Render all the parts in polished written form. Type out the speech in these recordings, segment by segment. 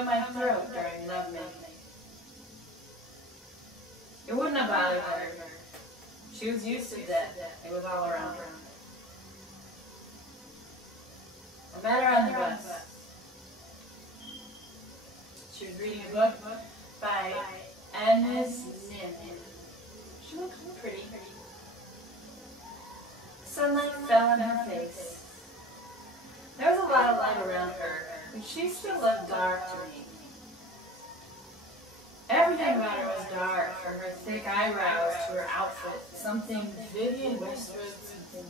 cut my throat during lovemaking. It wouldn't have bothered her. She was used to death. It was all around her. I met her on the bus. She was reading a book by Agnes Nin. She looked pretty. Sunlight fell on her face. There was a lot of light around her, but she still looked dark to me. Everything about her was dark, from her thick eyebrows to her outfit. Something Vivian whispered, something.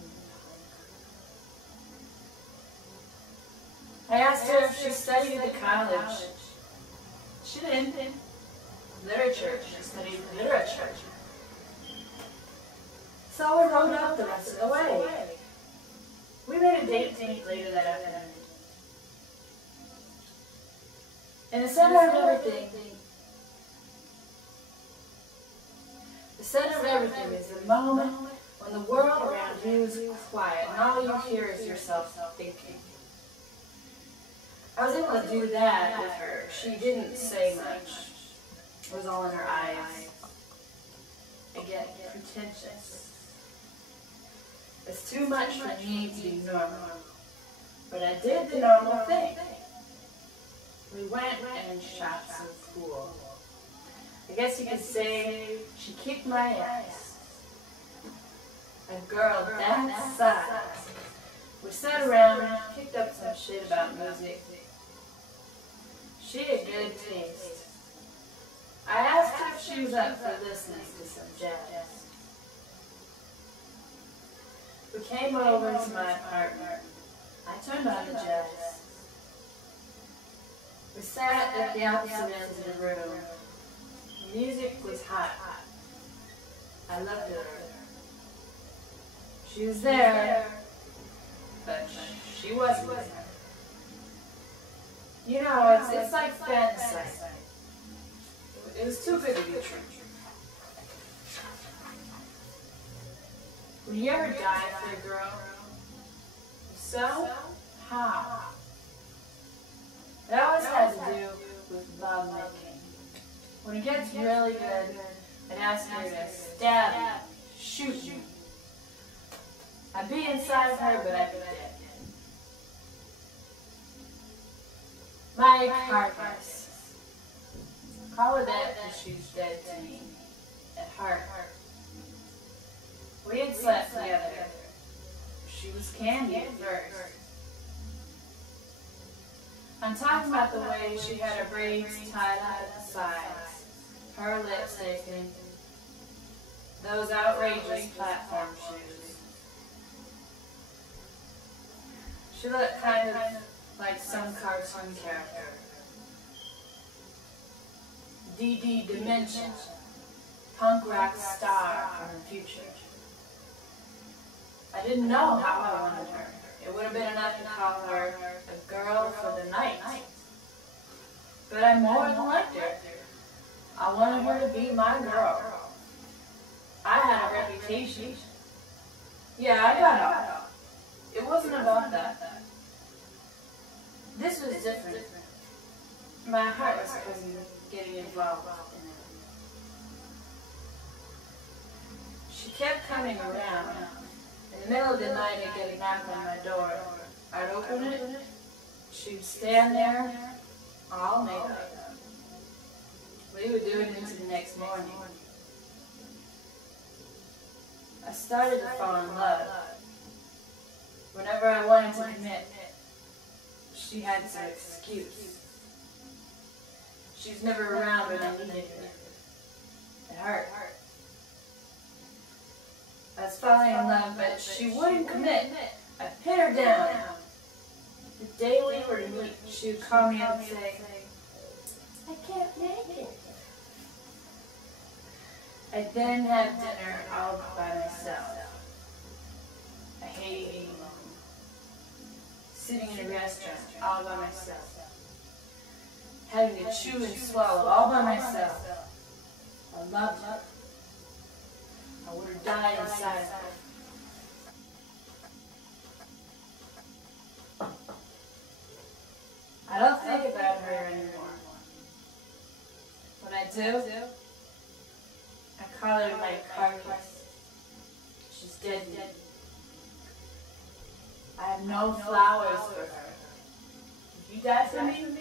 I asked her if she studied at the college. She didn't. Literature. She studied literature. So we rode up the rest of the way. We made a date later that afternoon. In the center of everything, is the moment when the world around you is quiet and all you hear is yourself thinking. I was able to do that with her. She didn't say much. It was all in her eyes. Again, pretentious. It's too much for me to be normal. But I did the normal thing. We went and shot some pool. I guess you could say she kicked my ass. A girl that size. We sat around, picked up some shit about music. She had good taste. I asked her if she was up for listening to some jazz. We came over to my apartment. I turned on the jazz. We sat at the opposite ends of the room. The music was hot. I looked at her. She was there, but she wasn't there. You know, it's like fantasy. It was too good to be true. Would you ever die for a girl? If so, how? It always has to do with love making. When it gets really good, I'd ask her to stab me, shoot me. I'd be inside of her, but I'd be dead. My carcass. Call her that because she's dead to me. At heart. We had slept together. She was candy at first. I'm talking about the way she had her braids tied up at the sides, her lips aching, those outrageous platform shoes. She looked kind of like some cartoon character. D.D. Dimension, punk rock star from the future. I didn't know how I wanted her. It would have been enough to call her a girl for the night. But I more than liked her. I wanted her to be my girl. I had a reputation. Yeah, I got off. It wasn't about that. This was different. My heart was getting involved in it. She kept coming around. In the middle of the night, I'd get a knock on my door. I'd open it. She'd stand there, all made up. We would do it into the next morning. I started to fall in love. Whenever I wanted to commit, she had some excuse. She was never around when I needed her. It hurt. I was falling in love, but she wouldn't commit. I pinned her down. The day we were to meet, she would call me up and say, I can't make it. I'd then have dinner all by myself. I hated eating alone. Sitting in a restaurant all by myself. Having to chew and swallow all by myself. I loved her. I would have died inside of her. I don't think about her anymore. do? I call her my carcass. She's dead. I have no flowers for her. If you die for me,